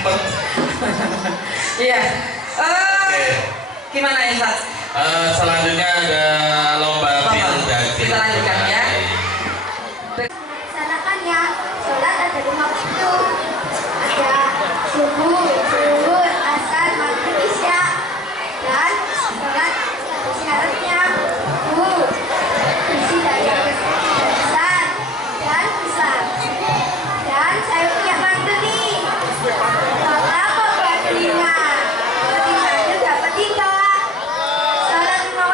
cepet. Iya. Gimana Isa? Selanjutnya ada lomba fil dan kita lanjutkan ya. Laksanakan ya, sholat ada 5 waktu. Ada subuh, zuhur, asar, maghrib, isya. Dan sholat ada syaratnya. Isi dari besar dan besar. Dan saya punya mantu nih. Total pembantunya. Berarti dapat 3. Sholat 5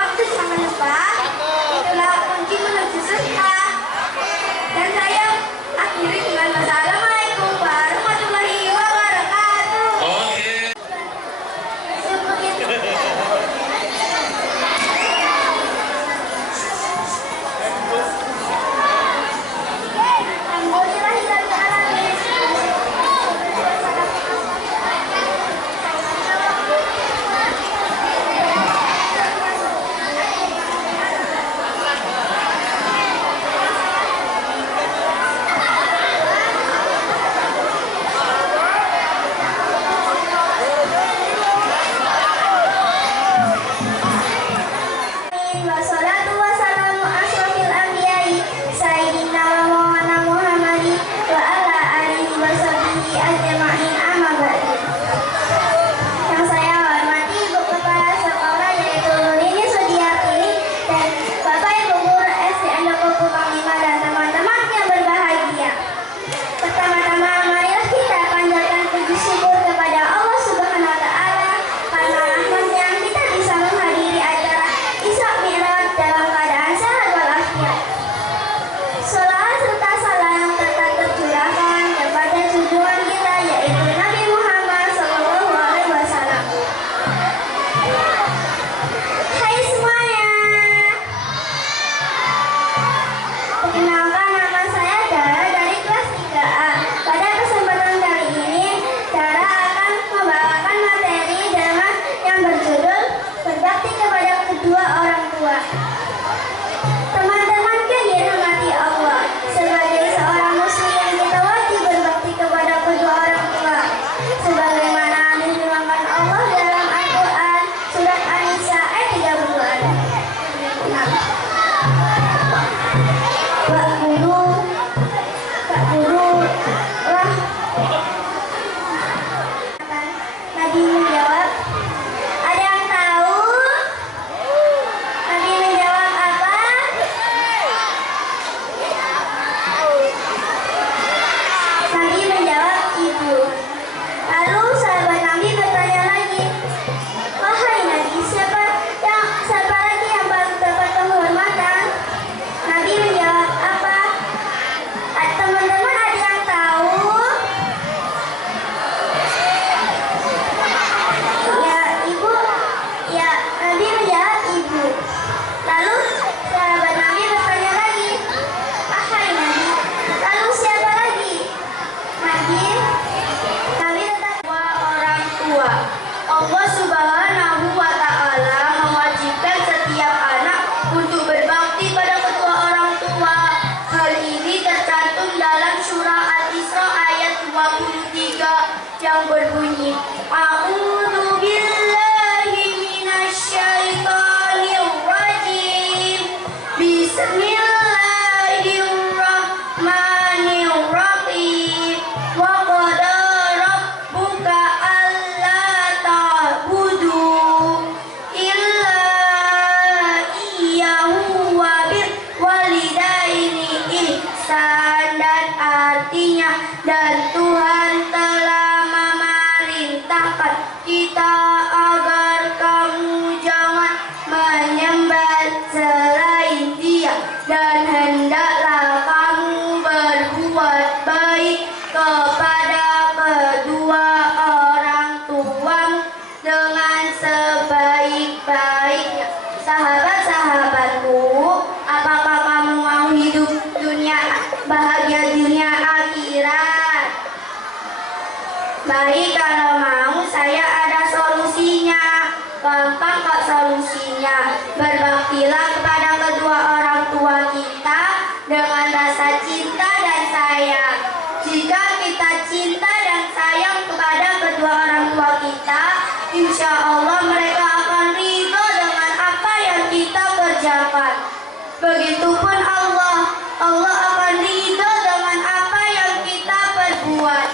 Begitupun Allah. Allah akan ridho dengan apa yang kita perbuat.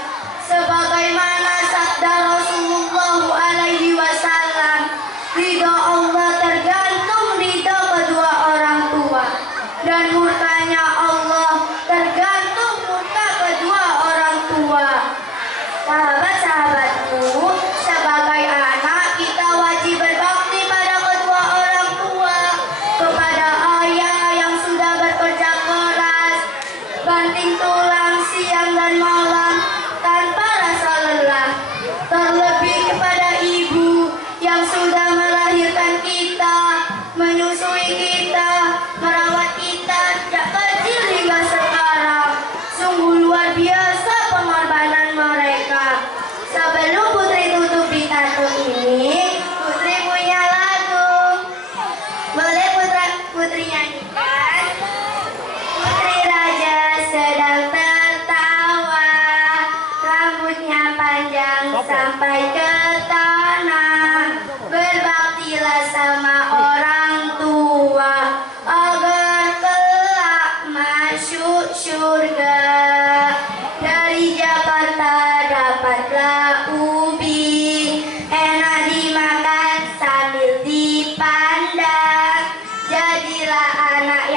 Sebagaimana sabda Rasulullah alaihi wasallam, ridho Allah tergantung ridho kedua orang tua, dan murkanya Allah tergantung murka kedua orang tua. Sahabat-sahabatku, sebagai anak kita wajib berbakti pada kedua orang tua, kepada ayah yang sudah bekerja keras, banting tulang siang dan malam tanpa rasa lelah, terlebih kepada ibu yang sudah melahirkan kita, menyusui kita, merawat kita sejak kecil hingga sekarang. Sungguh luar biasa pengorbanan mereka. Sebelum Putri tutup pidato ini, Putri punya lagu. Boleh Putri nyanyikan? Putri Raja sedang tertawa, rambutnya panjang sampai ke tanah. Berbaktilah sama orang tua agar kelak masuk surga. Dari Jakarta dapatlah ubi, enak dimakan sambil dipandang. Jadilah anak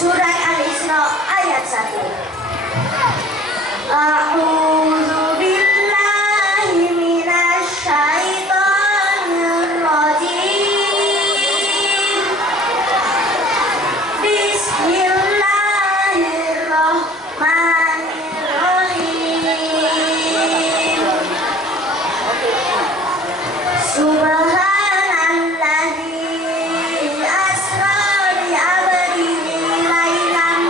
Surat Al-Isra ayat 1. A'udzu billahi minasy syaithanir rajim. Bismillahirrahmanirrahim. Subhanalladzi asra bi 'abdihi lailan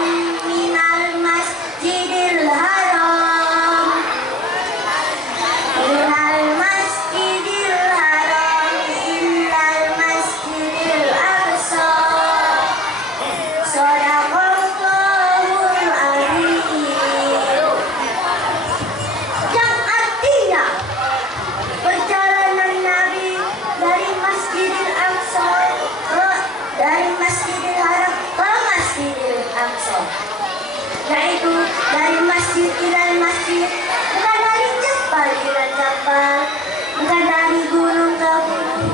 minal masjidil haram ilal masjidil aqsa. Shadaqallahul azim. Yang artinya perjalanan Nabi dari Masjidil Aqsa dari Masjidil Haram ke Masjidil Aqsa, yaitu dari masjid ilal masjid, bukan dari jabal ilal jabal, bukan dari gunung ke gunung,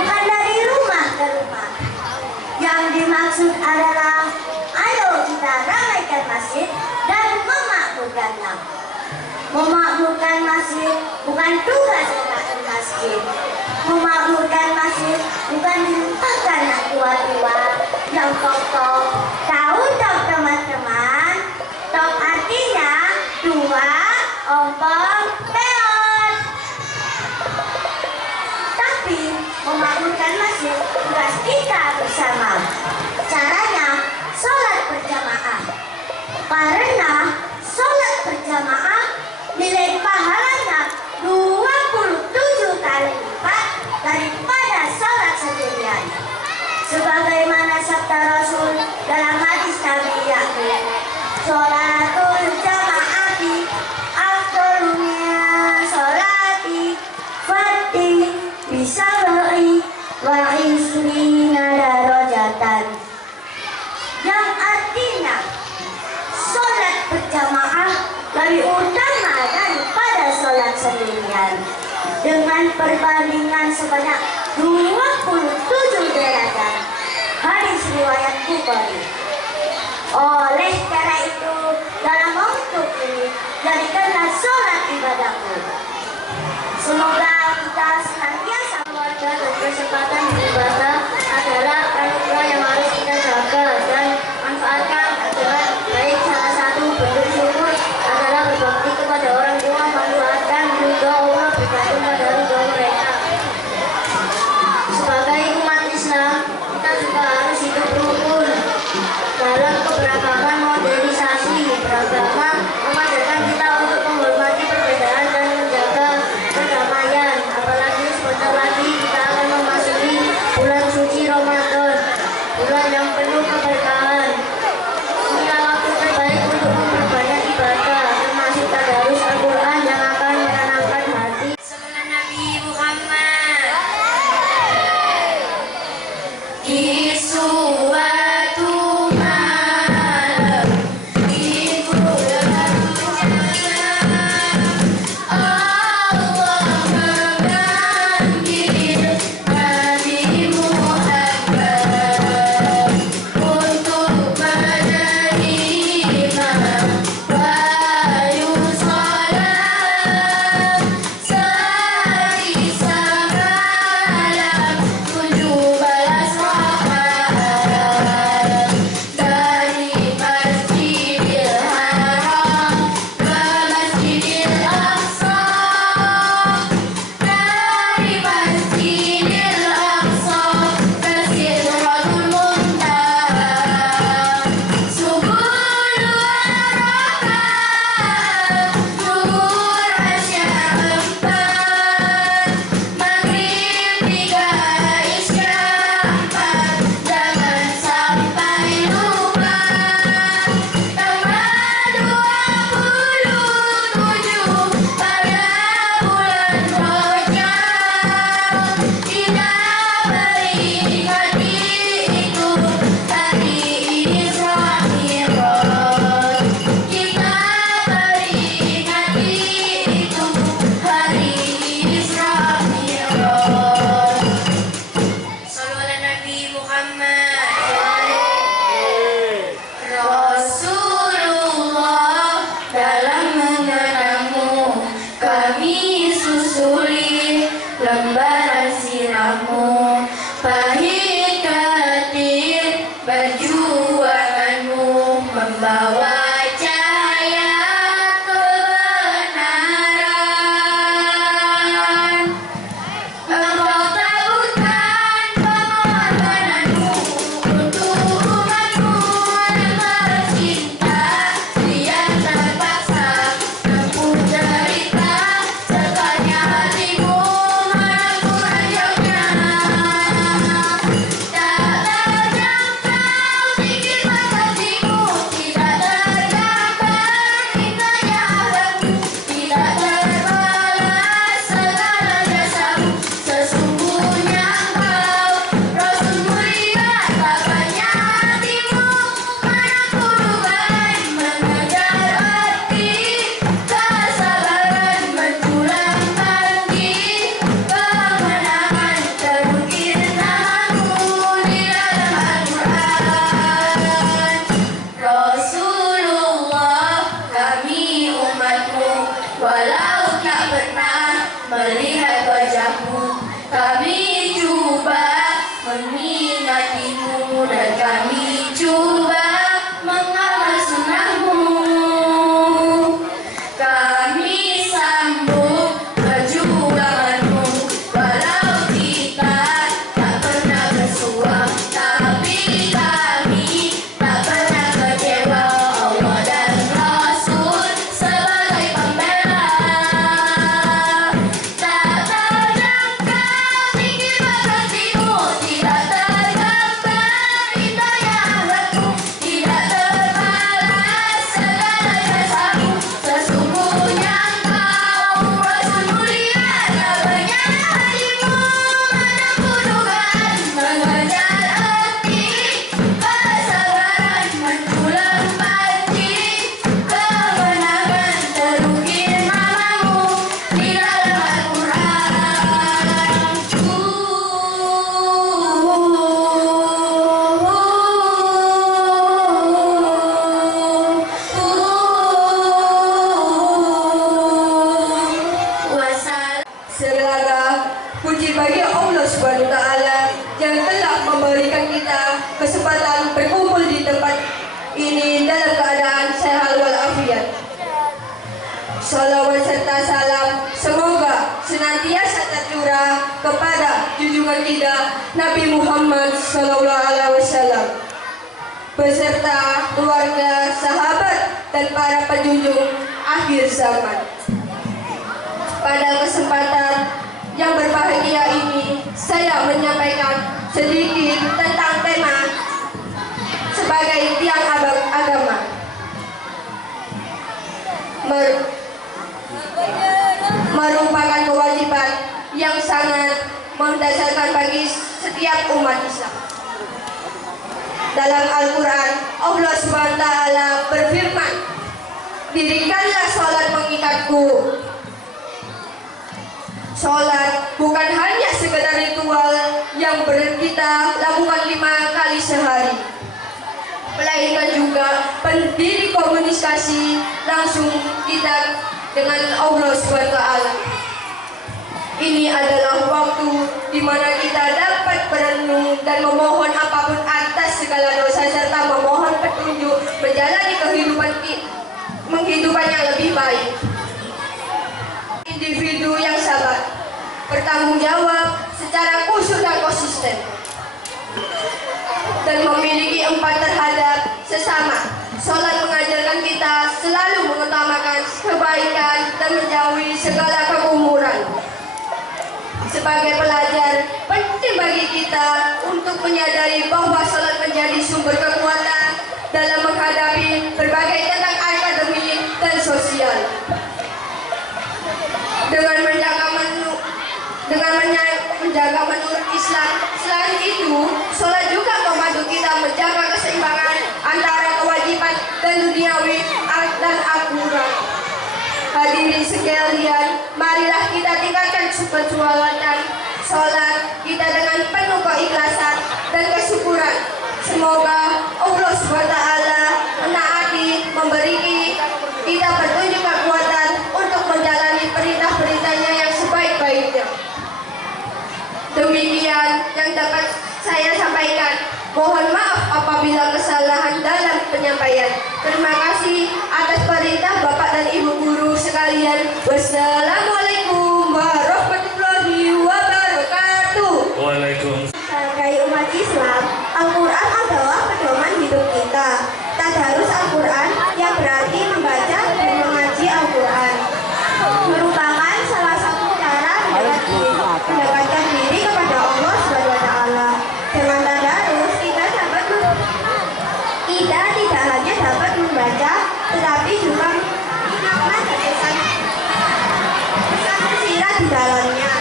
bukan dari rumah ke rumah. Yang dimaksud adalah ayo kita ramaikan masjid dan memakmurkannya. Memakmurkan masjid bukan tugas orang masjid. Memakmurkan masjid bukan dilupakan yang tua-tua, yang tok-tok. Tahu tok teman-teman? Tok artinya tua, ompong, peot. Tapi memakmurkan masjid tugas kita bersama. Caranya sholat berjamaah. Karena sholat berjamaah nilai pahalanya 27 kali lipat daripada sholat sendirian. Sebagaimana sabda Rasul dalam hadis Nabi yakni sholatul jamaati afdalunya sholati fati bisabai wa isrina darajatan. Yang artinya sholat berjamaah lebih utama daripada sholat sendirian dengan perbandingan sebanyak 27 derajat. Hadis riwayat Bukhari. Oleh karena itu dalam waktu ini jadikanlah sholat ibadahmu. Semoga kita senantiasa keluarga dan kesempatan beribadah adalah anugerah yang harus kita jaga dan manfaatkan dengan baik. Salah satu bentuk syukur adalah berbakti kepada orang tua, manfaatkan ridho Allah bergantung pada ridho mereka. Sebagai umat Islam, kita juga harus hidup rukun dalam keberagaman. Modernisasi beragama mengajarkan kita untuk menghormati perbedaan dan menjaga perdamaian. Apalagi sebentar lagi kita akan memasuki bulan suci Ramadan. membawa cahaya kebenaran. Engkau tabutkan pengorbananmu untuk umatmu yang tercinta. Dia terpaksa menempuh derita, sekatnya hatimu menanggung anjingnya. Tak terjangkau tinggi prestasimu, tidak tergambar indahnya akhlakmu, tidak terbalas segala jasamu. Sesungguhnya engkau Rasul mulia, tak banyak hatimu menanggung dugaan, mengejar arti kesabaran, menjulang pagi kemenangan, terukir namamu di dalam Al-Quran. Rasulullah, kami umatmu, walau tak pernah melihat wajahmu, kami coba memingatimu dan kami coba mengamal sunnahmu. Kami sambung perjuanganmu, walau kita tak pernah bersuah, tapi kami tak pernah kecewa. Allah dan Rasul sebagai pembela. Tak terjangkau tinggi prestasimu, tidak tergambar indahnya akhlakmu, tidak terbalas segala jasamu. Sesungguhnya engkau Rasul mulia, tak banyak hatimu menanggung dugaan, mengejar arti kesabaran, menjulang pagi kemenangan, terukir namamu di dalam Al-Quran. Segala puji bagi Allah Subhanahu wa Ta'ala yang telah memberikan kita kesempatan berkumpul di tempat ini dalam keadaan sehat walafiat. Salawat serta salam semoga senantiasa tercurah kepada junjungan kita Nabi Muhammad SAW beserta keluarga, sahabat, dan para penjunjung akhir zaman. Pada kesempatan yang berbahagia ini, saya menyampaikan sedikit tentang tema sebagai tiang agama. Merupakan kewajiban yang sangat mendasarkan bagi setiap umat Islam. Dalam Al-Quran, Allah SWT berfirman, "Dirikanlah sholat mengikatku." Sholat bukan hanya sekedar ritual yang kita lakukan 5 kali sehari, melainkan juga pendiri komunikasi langsung kita dengan Allah SWT. Ini adalah waktu di mana kita dapat berenung dan memohon apapun atas segala dosa serta memohon petunjuk menjalani kehidupan yang lebih baik. Individu yang sabar, bertanggung jawab secara khusyuk dan konsisten, dan memiliki empati terhadap sesama. Sholat mengajarkan kita selalu mengutamakan kebaikan dan menjauhi segala kekumuran. Sebagai pelajar, penting bagi kita untuk menyadari bahwa sholat menjadi sumber kekuatan dalam menghadapi berbagai tantangan akademik dan sosial. Dengan menjaga menurut Islam. Selain itu, sholat juga membantu kita menjaga keseimbangan antara kewajiban dan duniawi dan akhirat. Hadirin sekalian, marilah kita tingkatkan perjuangan sholat kita dengan penuh keikhlasan dan kesyukuran. Semoga Allah SWT menaati, memberi kita petunjuk kekuatan untuk menjalani perintah-perintahnya yang sebaik-baiknya. Demikian yang dapat saya sampaikan. Mohon maaf apabila kesalahan dalam penyampaian. Terima kasih atas perintah Bapak dan Ibu guru sekalian. Wassalamualaikum warahmatullahi wabarakatuh. Waalaikumsalam. Sebagai umat Islam, Al-Quran adalah pedoman hidup kita. Tadarus Al-Quran yang berarti membaca dan mengaji Al-Quran merupakan salah satu cara mendekatkan diri kepada Allah SWT. Dengan tadarus kita tidak hanya dapat membaca, tetapi juga mengingat dan pesan tersirat di dalamnya.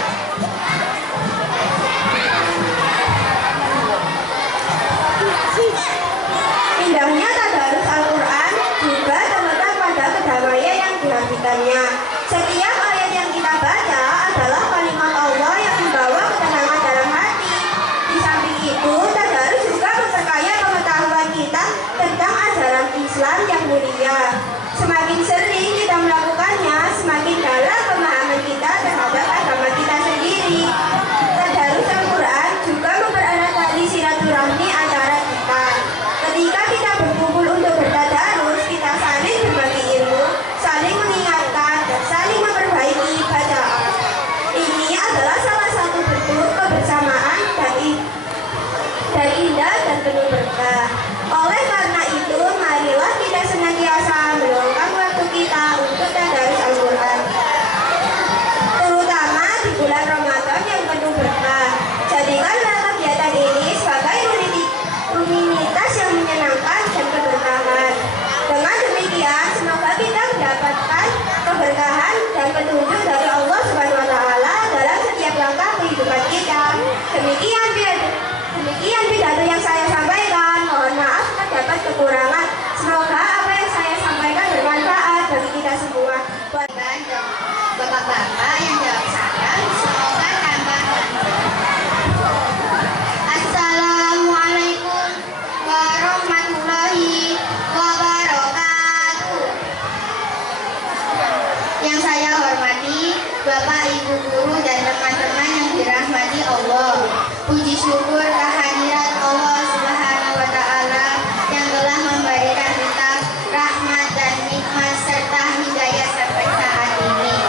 Indahnya tadarus Al-Quran juga terletak pada kedamaian yang diartikannya. Setiap ayat yang kita baca adalah kalimat Allah yang membawa ketenangan dalam hati. Di samping itu, tadarus juga memperkaya pengetahuan kita tentang ajaran Islam yang mulia. Semakin sering kita melakukannya, semakin dalam pemahaman kita terhadap agama kita sendiri. Tadarus Al-Quran juga mempererat tali silaturahmi antara kita. Ketika kita berkumpul untuk bertadarus, kita saling berbagi ilmu, saling mengingatkan, dan saling memperbaiki bacaan. Ini adalah salah satu bentuk kebersamaan dan indah dan penuh berkah. Oleh karena itu, marilah kita senantiasa meluangkan waktu kita untuk tadarus Al-Quran, terutama di bulan Ramadan yang penuh berkah. Jadikanlah kegiatan ini sebagai rutinitas yang menyenangkan dan keberkahan. Dengan demikian, semoga kita mendapatkan keberkahan dan petunjuk dari Allah SWT dalam setiap langkah kehidupan kita. Demikian pidato yang saya sampaikan. Mohon maaf terdapat kekurangan. Semoga apa yang saya sampaikan bermanfaat bagi kita semua. Bapak-bapak yang jawab salam, semoga tambah Assalamualaikum warahmatullahi wabarakatuh. Yang saya hormati Bapak, Ibu guru dan teman-teman yang dirahmati Allah. Puji syukur kehadirat Allah Subhanahu wa Ta'ala yang telah memberikan kita rahmat dan nikmat serta hidayah sampai saat ini.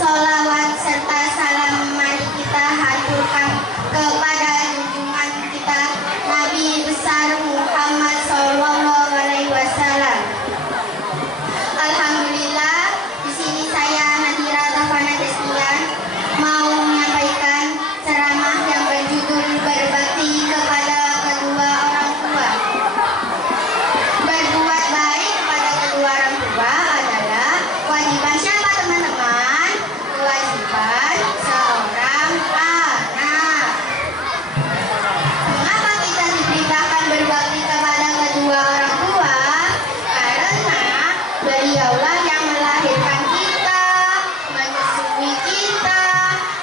Sholawat serta salam mari kita haturkan kepada junjungan kita Nabi besar Muhammad Sallallahu Alaihi Wasallam. Alhamdulillah, di sini saya Nadira Tafana Destian mau menyampaikan ceramah yang berjudul berbakti kepada kedua orang tua. Berbuat baik kepada kedua orang tua adalah kewajiban siapa teman-teman? Kewajiban seorang anak. Mengapa kita diberitakan berbakti kepada kedua orang tua? Karena beliaulah yang melahirkan kita, menyusui kita,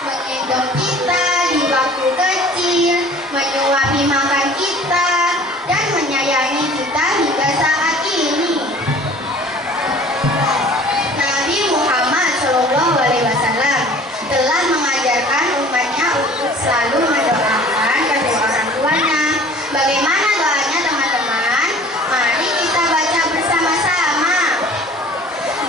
menggendong kita di waktu kecil, menyuapi makan kita, dan menyayangi kita hingga saat ini. Nabi Muhammad SAW telah mengajarkan umatnya untuk selalu mendoakan kedua orang tuanya. Bagaimana doanya teman-teman? Mari kita baca bersama-sama.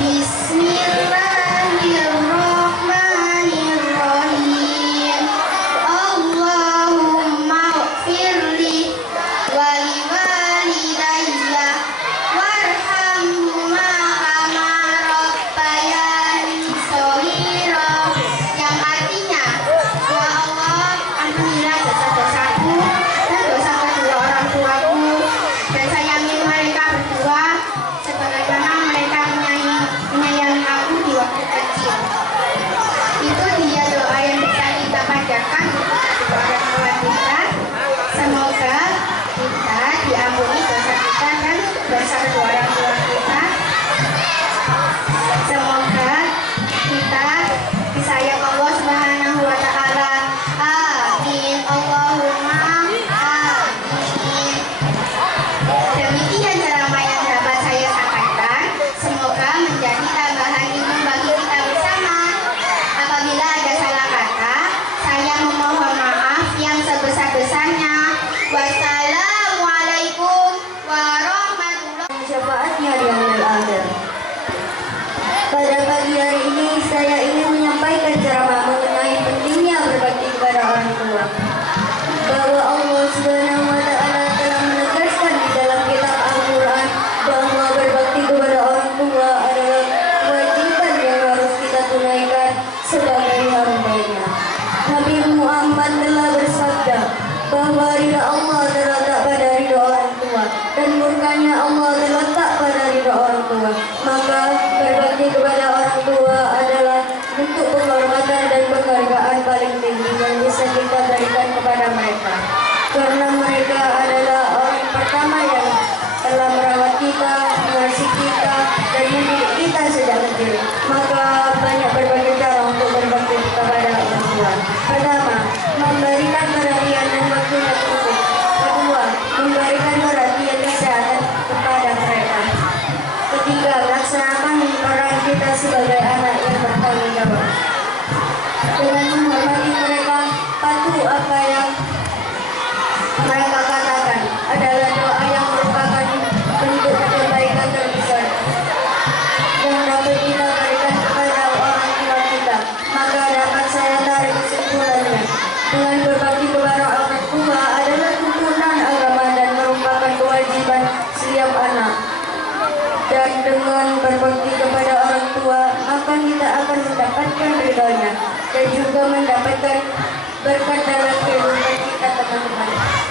Bismillahirrahmanirrahim. Allahumma ighfirli wali walidayya warhamhuma kama rabbayani shaghira, yang artinya, ya Allah, ampunilah dosa-dosaku dan dosa kedua orang tuaku, dan sayangi mereka berdua sebagaimana mereka menyayangi aku di waktu kecil. Itu dia doa yang bisa kita panjatkan untuk kedua orang tua kita. Semoga kita diampuni dosa kita dan dosa kedua orang tua kita. Semoga kita disayang Allah Subhanahu wa Ta'ala. Amin. Allahumma amin. Demikian ceramah yang dapat saya sampaikan. Semoga menjadi tambahan ilmu bagi kita bersama. Apabila ada salah kata, saya memohon maaf yang sebesar-besarnya. Wassalamualaikum warahmatullahi dan murkanya Allah terletak pada ridho orang tua. Maka berbakti kepada orang tua adalah bentuk penghormatan dan penghargaan paling tinggi yang bisa kita berikan kepada mereka. Karena mereka adalah orang pertama yang telah merawat kita, mengasihi kita, dan mendidik kita sejak kecil. Maka banyak berbagai cara untuk berbakti kepada orang tua. Pertama, memberikan perhatian dan waktunya cukup. Kedua, memberikan perhatian kesehatan kepada mereka. Ketiga, laksanakan peran kita sebagai anak yang bertanggung jawab. Dengan menghormati mereka, patuh apa yang mereka katakan adalah doa yang merupakan bentuk kebaikan terbesar yang dapat kita berikan kepada orang tua kita. Maka dapat saya tarik kesimpulannya, dengan berbakti kepada orang tua adalah tuntunan agama dan merupakan kewajiban setiap anak. Dan dengan berbakti kepada orang tua, maka kita akan mendapatkan ridhonya dan juga mendapatkan berkat dalam kehidupan kita, teman-teman.